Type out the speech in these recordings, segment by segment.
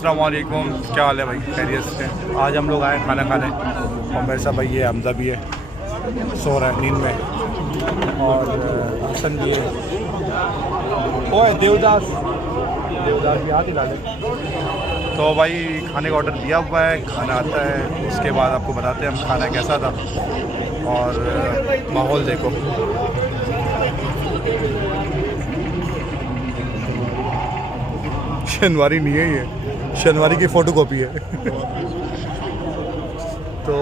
अस्सलाम वालेकुम, क्या हाल है भाई? खैरियत से? आज हम लोग आए खाना खाने और मेरे साथ भाई ये हमजा भी है, सो रहा है नींद में, और हसन भी है, ओए देवदास भी हाथ ही डाले। तो भाई खाने का ऑर्डर दिया हुआ है, खाना आता है, उसके बाद आपको बताते हैं हम खाना कैसा था और माहौल देखो। शनिवारी नहीं है ये, शनिवारी की फ़ोटो कॉपी है। तो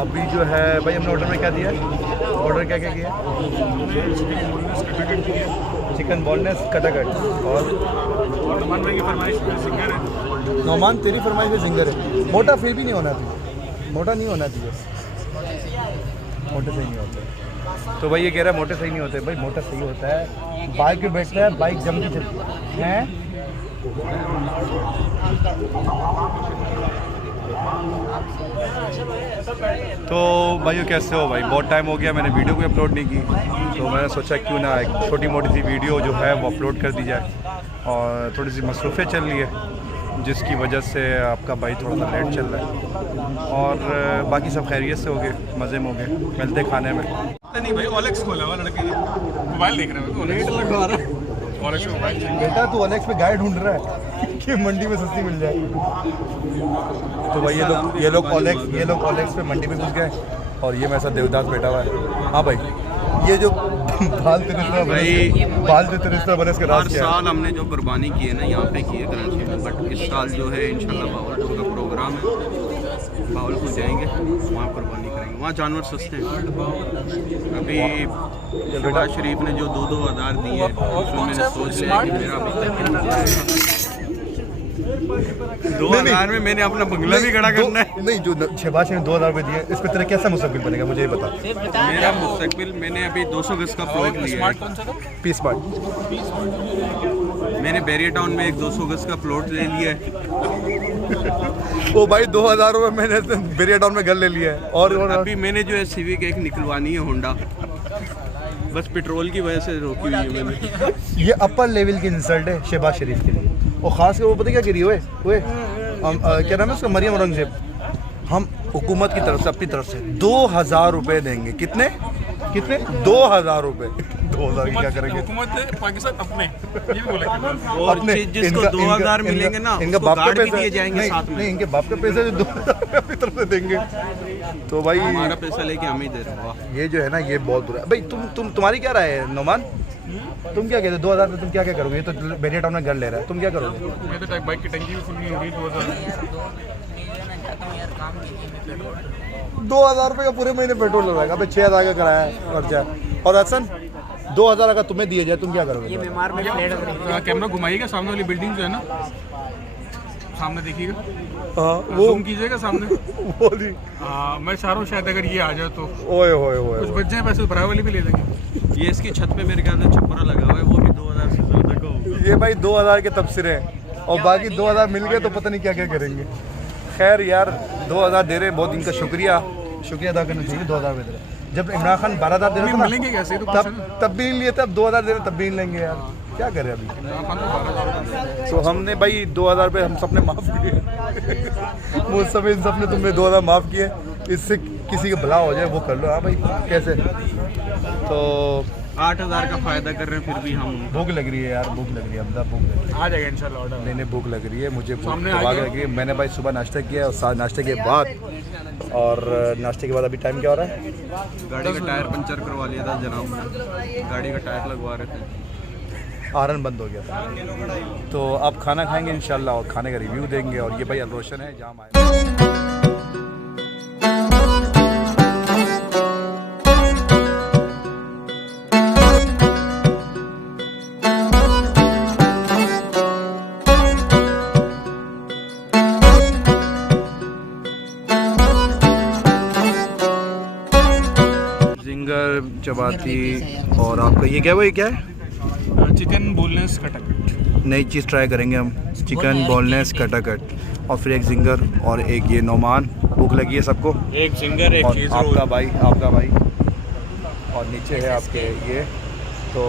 अभी जो है भाई हमने ऑर्डर में क्या दिया है? ऑर्डर क्या क्या किया? चिकन बोनलेस कटाकट और नौमान तेरी फरमाइश में जिंगर है। मोटा फिर भी नहीं होना चाहिए, मोटा नहीं होना चाहिए, मोटे सही नहीं होते। तो भाई ये कह रहा है मोटे सही नहीं होते। भाई मोटा सही होता है, बाइक पे बैठता है, बाइक जल्दी चलती है। तो भाइयों कैसे हो भाई? बहुत टाइम हो गया मैंने वीडियो कोई अपलोड नहीं की, तो मैंने सोचा क्यों ना एक छोटी मोटी सी वीडियो जो है वो अपलोड कर दी जाए। और थोड़ी सी मसरूफ़ियत चल रही है जिसकी वजह से आपका भाई थोड़ा सा लेट चल रहा है, और बाकी सब खैरियत से हो गए, मज़े में हो गए। मिलते खाने में। नहीं भाई ओलेक्स खोला हुआ लड़के ने, मोबाइल देख रहा है, रेट लगवा रहा है। ओलेक्स मोबाइल बेटा तू ओलेक्स पे गाइड ढूंढ रहा है कि मंडी में सस्ती मिल जाए। तो भाई ये लोग ओलेक्स पे मंडी में घुस गए, और ये मेरे साथ देवदास बैठा हुआ है। हाँ भाई, ये जो बाल तेरे रिश्ता बने इसके राज क्या है? हर साल हमने जो कुर्बानी की है ना यहाँ पे की है कराची में, बट इस साल जो है इंशाल्लाह बावलपुर का प्रोग्राम है, बावलपुर जाएंगे, वहाँ कुर्बानी करेंगे। वहाँ जानवर सस्ते हैं। अभी शहबाज शरीफ ने जो 2-2 हज़ार दिए हैं, उसमें मैंने सोच लिया कि मेरा 2,000 में मैंने अपना बंगला भी खड़ा करना है। नहीं, जो शहबाज ने 2,000 रुपये दिए, इस पर तेरा कैसा मुस्तकबिल बनेगा मुझे ये बता। मेरा मुस्तकबिल, मैंने अभी 200 गज का प्लॉट लिया है, पीस स्मार्ट। मैंने बैरियर टाउन में एक 200 गज का प्लॉट ले लिया है। ओ भाई 2,000 रुपये मैंने बैरियर टाउन में घर ले लिया है। और अभी मैंने जो है सिविक एक निकलवानी है होंडा, बस पेट्रोल की वजह से रोकी हुई है मैंने। ये अपर लेवल की इंसल्ट है शहबाज शरीफ के लिए, और ख़ास कर वो पता क्या करी हुए क्या नाम है उसका, मरियम औरंगजेब। हम हुकूमत की तरफ से, अपनी तरफ से 2,000 रुपये देंगे। कितने 2,000 रुपये। 2,000 की क्या करेंगे? हुकूमत पाकिस्तान अपने ये भी बोलेंगे, और जिसको 2,000 मिलेंगे ना, इनका बाप का पैसा दिए जाएंगे साथ में। नहीं, इनके बाप का पैसा जो 2,000 अपनी तरफ से देंगे, तो भाई हमारा पैसा लेके हम ही दे रहे हैं। ये जो है ना, ये बहुत बुरा है भाई। तुम्हारी क्या राय है नौमान? तुम क्या कहते हो? 2,000 में तुम क्या करोगे? ये तो बैरियर टाउन में घर ले रहा है, तुम क्या करोगे? मैं तो बाइक की टंकी भी फुल नहीं हो रही। 2,000 रुपये का पूरे महीने पेट्रोल लगाएगा। अबे 6,000 का किराया है खर्चा। और हसन 2,000 अगर तुम्हें दिए जाए तुम क्या करोगे? ये बीमार में कैमरा घुमाइएगा, सामने वाली बिल्डिंग जो है ना, सामने देखिएगा, वो जूम कीजिएगा सामने। बोली मैं चाह रहा हूँ शायद अगर ये आ जाए तो ओए होए होए कुछ बच जाए पैसे, तो बराबर वाली भी ले लेंगे। ये इसकी छत पे मेरे ख्याल से छप्परा लगा हुआ है, वो भी 2,000 से ज़्यादा का होगा। ये भाई 2,000 के तबसरे हैं, और बाकी 2,000 मिल गए तो पता नहीं क्या क्या करेंगे। खैर यार, 2,000 दे रहे हैं, बहुत इनका शुक्रिया अदा करना चाहिए। 2,000 दे रहे हैं। जब इमरान खान 12,000 दे रहे थे मिलेंगे कैसे? तब भी नहीं लिए थे, अब 2,000 दे रहे तब भी नहीं लेंगे यार, क्या करें अभी। तो हमने भाई 2,000 रुपये हम सबने माफ़ किए। वो सब इन सब ने तुमने 2,000 माफ़ किए, इससे किसी का भला हो जाए वो कर लो। हाँ भाई कैसे? तो 8,000 का फ़ायदा कर रहे हैं, फिर भी हम। भूख लग रही है यार, भूख लग रही है, हमदा भूख लग रही है। आ जाएगा इंशाल्लाह ऑर्डर। नहीं भूख लग रही है मुझे, भूख सामने तो आ लग रही है। मैंने भाई सुबह नाश्ता किया, और नाश्ते के बाद, और नाश्ते के बाद अभी टाइम क्या हो रहा है? गाड़ी का टायर पंचर करवा लिया था जनाब, गाड़ी का टायर लगवा रहे थे, आरन बंद हो गया था। तो अब खाना खाएंगे इंशाल्लाह, और खाने का रिव्यू देंगे। और ये भाई रोशन है जहाँ आए। चपाती, और आपका ये क्या है? वो ये क्या है? चिकन बोनलेस कटाकट। नई चीज़ ट्राई करेंगे हम, चिकन बोनलेस कटाकट, और फिर एक जिंगर, और एक ये नौमान। भूख लगी है सबको। एक जिंगर, एक चीज़ रोल। आपका भाई, और नीचे है आपके ये। तो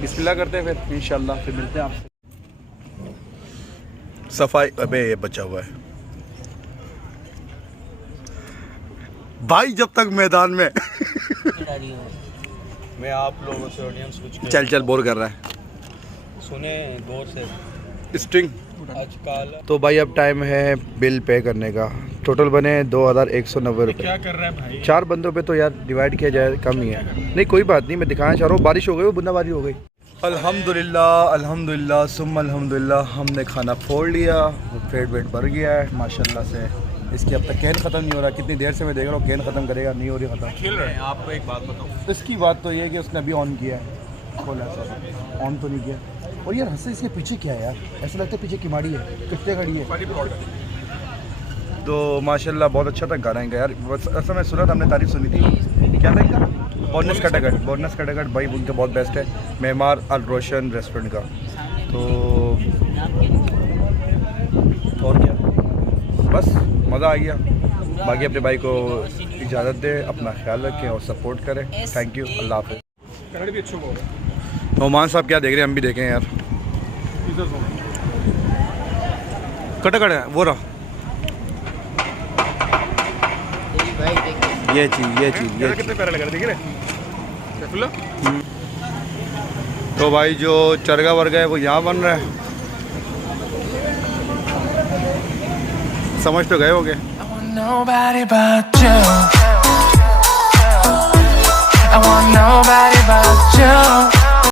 बिस्मिल्लाह करते हैं फिर इंशाल्लाह, फिर मिलते हैं आपसे। सफाई, अबे ये बचा हुआ है भाई जब तक मैदान में मैं आप लोगों से ऑडियंस कुछ चल चल बोर कर रहा है सुने गौर से स्ट्रिंग। आजकल तो भाई अब टाइम है बिल पे करने का। टोटल बने 2190 रुपये। क्या कर रहा है भाई? 4 बंदों पे तो यार डिवाइड किया जाए कम ही है। नहीं कोई बात नहीं, मैं दिखाना चाह रहा हूँ। बारिश हो गई, वो बूंदाबांदी हो गई। अल्हम्दुलिल्लाह अल्हम्दुलिल्लाह सुम्मा अल्हम्दुलिल्लाह, हमने खाना फोड़ लिया, पेट वेट भर गया है माशाल्लाह से। इसकी अब तक कैन ख़त्म नहीं हो रहा। कितनी देर से मैं देख रहा हूँ कैन ख़त्म करेगा, नहीं हो रही ख़त्म। खेल रहे हैं। आपको एक बात बताऊँ, इसकी बात तो ये है कि उसने अभी ऑन किया है, खोला है, ऑन तो नहीं किया। और यार हंसे इसके पीछे क्या है यार, ऐसा लगता है पीछे किमाड़ी है, कितने खड़ी है। हमारी प्लॉट है। तो माशाल्लाह बहुत अच्छा था गाना इनका यार। बस असल में सुना था, हमने तारीफ सुनी थी। क्या था इनका? बोनस कटागट भाई उनका बहुत बेस्ट है। मेमार अल रोशन रेस्टोरेंट का। तो और क्या, बस मज़ा आ गया। बाकी अपने भाई को इजाज़त दे, अपना ख्याल रखें और सपोर्ट करें। थैंक यू, अल्लाह हाफ़िज़। कन्नड़ भी अच्छे बोल रहे हैं। नोमान साहब क्या देख रहे हैं, हम भी देखें यार। कटागट है वो रहा, ये चीज़ कितने पैरे लगा रहे देख रहे? तो भाई जो चरगा वर्गा है वो यहाँ बन रहा है, समझ तो गए होगे। Nobody but you. I want nobody but you.